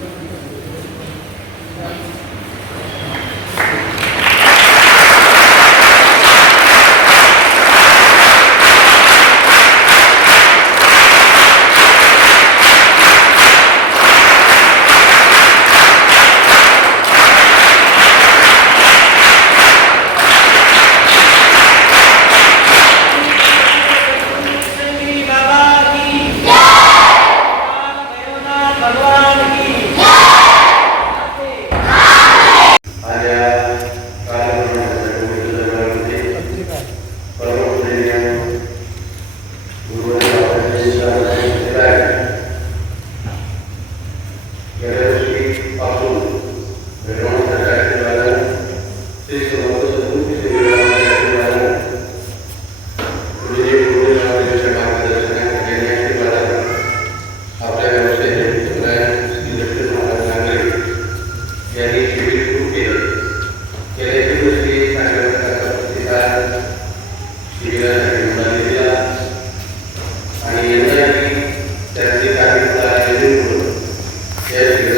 Thank you. is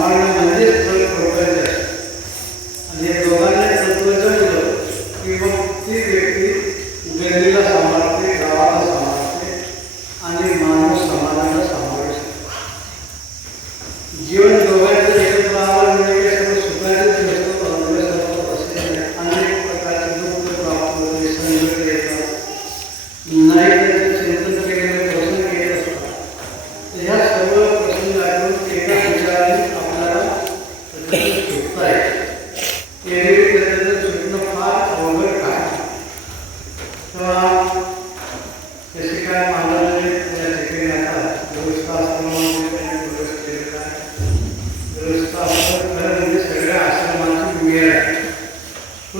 மாநிலம் வந்து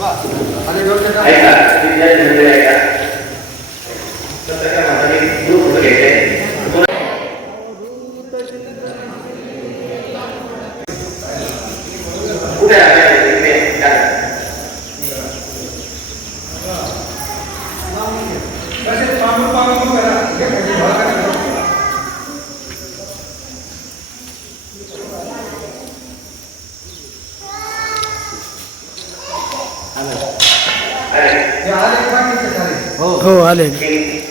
はい हो हो आले